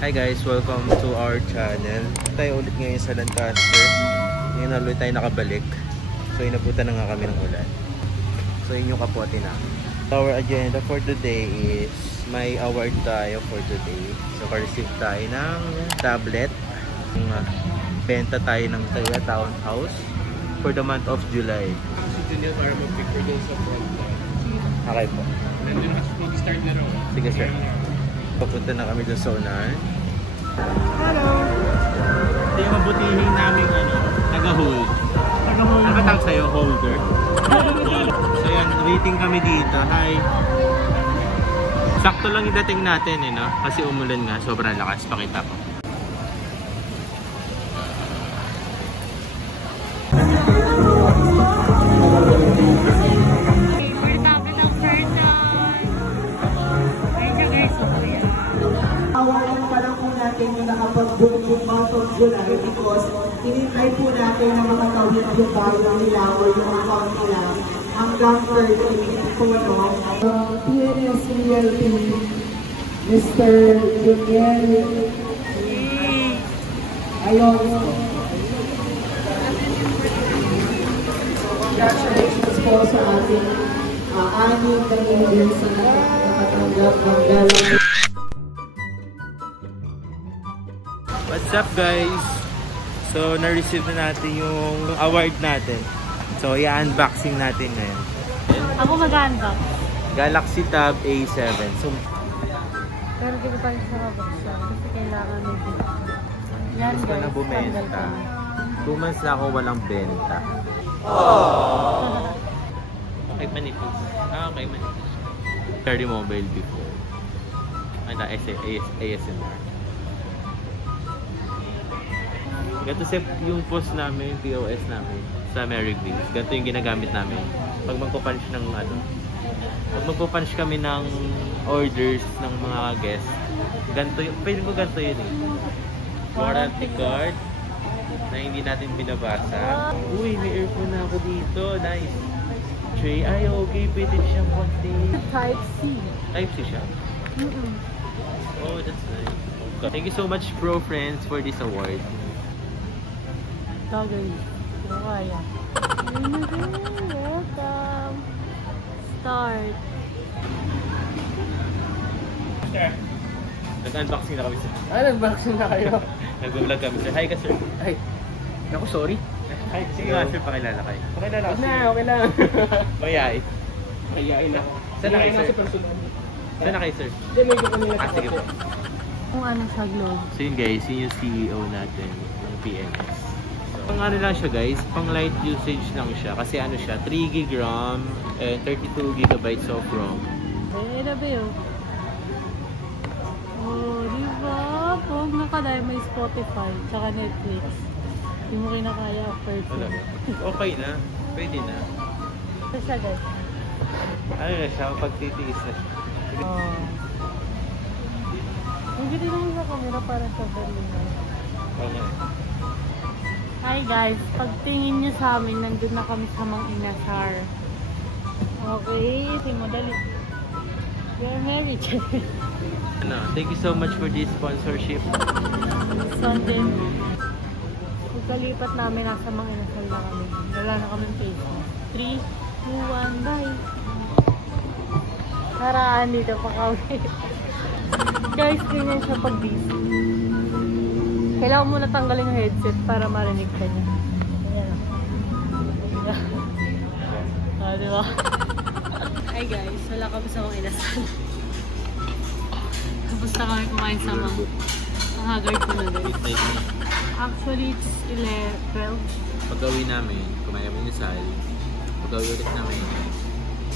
Hi guys, welcome to our channel. Tayo ulit ngayon sa Lancaster. Ngayon ulit tayo nakabalik. So inabutan na nga kami ng ulan. So yun yung kapote na. Our agenda for today is may award tayo for today. So ka-receive tayo ng tablet. Benta tayo ng Taya Townhouse for the month of July. Sige para mag-picture din sa front. Okay po. Nandun mag-start na raw. Sige sir. Papunta na kami doon sa unahan. Hello! Ito yung mabutihin namin taga-hold. Taga-hold. Ano ba tawag sa'yo? Holder. So yan, waiting kami dito. Hi! Sakto lang yung dating natin no? Kasi umulan nga, sobrang lakas. Pakita ko. Awalan pa lang po natin yung nakapag-book yung month of July because hinintay po natin na makatawid yung bago nila o yung account nila hanggang 30 po, no? PNS PLP, Mr. Juniel Ayun. Congratulations po sa ating anim na leaders na nakatanggap ng galang. What's up guys? So na-receive na natin yung award natin. So i-unboxing natin ngayon. Ako mag-unbox. Galaxy Tab A7. So Pero di ko pa rin sa mabuksan kasi kailangan may benta. Yan gusto ko na guys, bumenta. 2 months na ako walang benta. Okay, manipis. Okay, manipis. Carry mobile before. Ano, ASMR. Ganito yung post namin, yung POS namin sa Mary Grace. Ganito yung ginagamit namin. Pag magpo-punch ng pag magpo-punch kami ng orders ng mga guests. Ganito yung, pwede ko ganito yun eh. Warranty card na hindi natin binabasa. Uy, may earphone na ako dito. Nice. Tray, ay okay, pwede siyang konti. Type C. Type C siya. Oh, that's nice. Thank you so much, bro friends, for this award. Gagawin. Kaya. Welcome. Start. Nag-unboxing na kami sir. Nag-unboxing na kayo. Nag-vlog kami sir. Hi ka sir. Ay, naku, sorry. Hi, sige nga sir, pakilala kayo. Pakilala Okay kasi. na, okay lang. Mayay. Kayain na. Saan na kayo sir? Sa personal. Saan na kayo sir? Hindi, medyo kami na Sige po. Kung ano sa globe. So yun guys, yun yung CEO natin ng PNS. So, pang ano lang siya guys, pang light usage lang siya. Kasi ano siya, 3 GB RAM and 32 GB of ROM. Eh, labi oh. Oh, diba? Pag nakadaya may Spotify, tsaka Netflix. Hindi mo kinakaya after Talaga. Okay na. Pwede na. Ito siya guys. Ano na siya, pagtitiis na siya. Oh. Ang ganda naman sa camera para sa Berlin. Hi guys, pagtingin nyo sa amin, nandun na kami sa Mang Inasar. Okay, tingin mo dali. We are married. Ano, thank you so much for this sponsorship. Sunday. Pagkalipat namin, nasa Mang Inasar na kami. Wala na kami face mask. 3, 2, 1, bye! Naraan dito pa kami. Guys, ganyan siya pag-busy. Kailangan mo na tanggalin yung headset para marinig ka niya. Ayan o. Diba? Hi guys, wala kami sa Mang Inasal. Tapos na kami kumain sa Mang. Ang haggard ko na guys. Actually, it's 12. Pag-uwi namin, kumain kami ng sal. Pag-uwi ulit namin,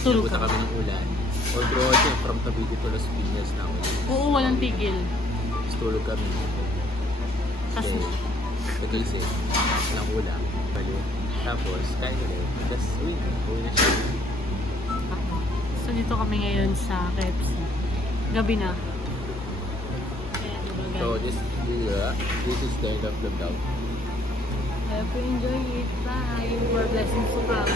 Tulog nabuta ka. kami ng ulan. Although, from Cavite to Las Piñas na ulan. Oo, walang tigil. Tapos tulog kami. Kasi, Nagising. Walang ulam. Bali. Tapos, kain ulit. Tapos, uwi na siya. so dito kami ngayon sa KFC. Gabi na. Ayan, diba guys? So, this is the end of the vlog. I hope you enjoy it. Bye! More blessings to come.